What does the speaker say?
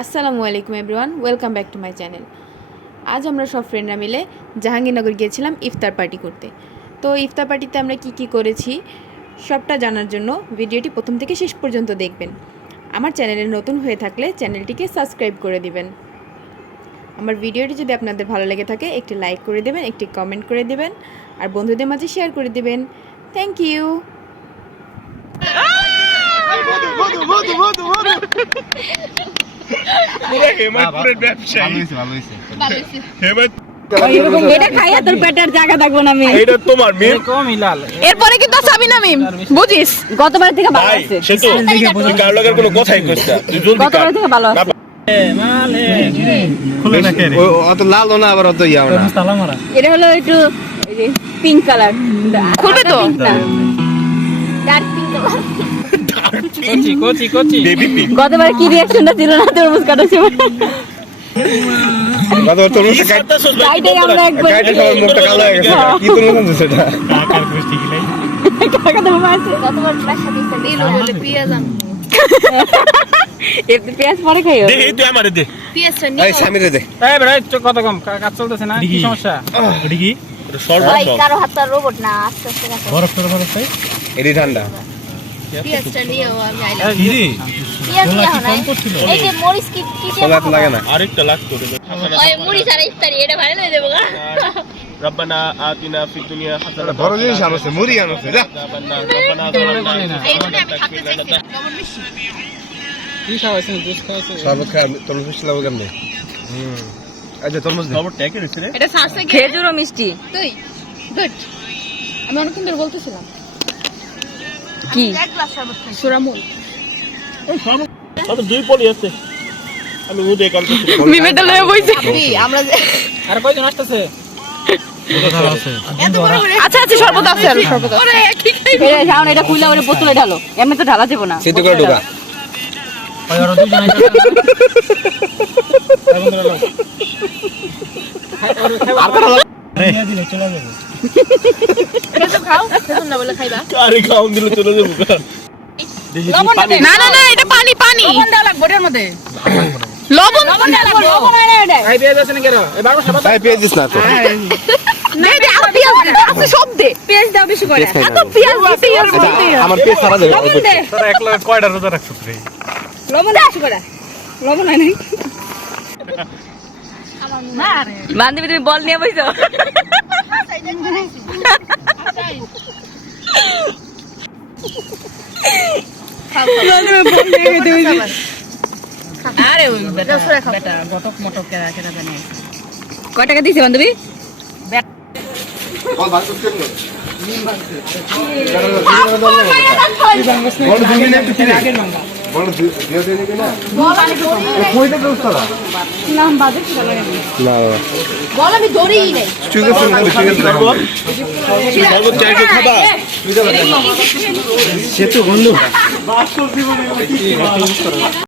আসসালামু আলাইকুম everyone, welcome back to my channel. আজ আমরা সব ফ্রেন্ডরা মিলে জাহাঙ্গীরনগর গিয়েছিলাম ইফতার পার্টি করতে। তো ইফতার পার্টিতে আমরা কি করেছি সবটা জানার জন্য ভিডিওটি প্রথম থেকে শেষ পর্যন্ত দেখবেন। আমার চ্যানেলে নতুন হয়ে থাকলে চ্যানেলটিকে সাবস্ক্রাইব করে দিবেন। আমার ভিডিওটি যদি আপনাদের ভালো লেগে থাকে একটি লাইক করে দেবেন, একটি কমেন্ট করে দেবেন, আর বন্ধুদের মাঝে শেয়ার করে দেবেন। Thank you. এরপরে কিন্তু চাবি না মিম, বুঝিস গতবার থেকে ভালো আছে। এটা হলো একটু পিঙ্ক কালার, খুলবে তো ডার্ক পিঙ্ক কালার। গতবার কি রিঅ্যাকশনটা ছিল না তরমুজ কাটার সময়? পেঁয়াজ পরে খাই কত কম কাজ চলতেছে না, কি সমস্যা? কারো হাতটা রোবট না, আস্তে আস্তে বরফ এটি ঠান্ডা। ربنا آتنا في الدنيا حسنة বড় জিনিস আনছে মুড়ি আনছে যা ربنا ظلمنا কি খাওয়াছেন? জুস খাওয়াছেন? শরবত খাই, তরমুজ মিষ্টি লাগবে কেমনে? আচ্ছা তরমুজ দে। খবর ট্যাকে দিছে রে। এটা সারছে খেজুর ও মিষ্টি। তুই গুড। আমি অনেকক্ষণ ধরে বলতেছিলাম কি এক গ্লাস শরবত খাই। সুরামুল কত দুই পলি আছে। আমি উদে কাল থেকে মিমেটা লয়ে বইছে। আমরা আর কয়জন আসতেছে? আচ্ছা আচ্ছা শরবত আছে, আর শরবত আছে। ওরে কি খাই রে, যাও এটা কুইলা ওরে বোতলে ঢালো, এমনি তো ঢালা যাবে না। সেটা করে ঢোকা। ওই আর দুজন আইছে। আর কত নিয়ে দিলে চলে যাবে। খেজুর খাও, খেজুর না বলে খাইবা। আরে খাওন দিলে চলে যাবো। না না না, এটা পানি পানি। লবণ দেওয়া লাগবে এর মধ্যে। লবণ দেওয়া লাগবে, লবণ আরে এটা। আই পেঁয়াজ আছে না কেন? এবার সব আই পেঁয়াজ দিছ না তো। না দে, আর পেঁয়াজ দে, আছে সব দে। পেঁয়াজ দাও বেশি করে। এত পেঁয়াজ দিতে আর বলতে। আমার পেঁয়াজ সারা দেবে। লবণ দে। তোরা একলা কয়টা রোজা রাখছস রে? লবণ দে বেশি করে। লবণ নাই নাই। না রে। বান্ধবী তুমি বল নিয়ে বইছো। আরে ওই বেটা গটক মটক কেরা কেরা বানাই। কয় টাকা দিছে বান্ধবী? বল ভাগ করতে নি। বল দুই মিনিট একটু আগের মাঙ্গা। বল দিয়ে দেন না। বল আমি দড়ি নাই। কয়টা দোস্ত না? নাম বাজে কি লাগে না। না। বল আমি দড়িই নাই। ঠিক আছে না, ঠিক আছে। সর্বোচ্চ চাইকে খাবা। সে তো বন্ধু বাস্তব জীবনে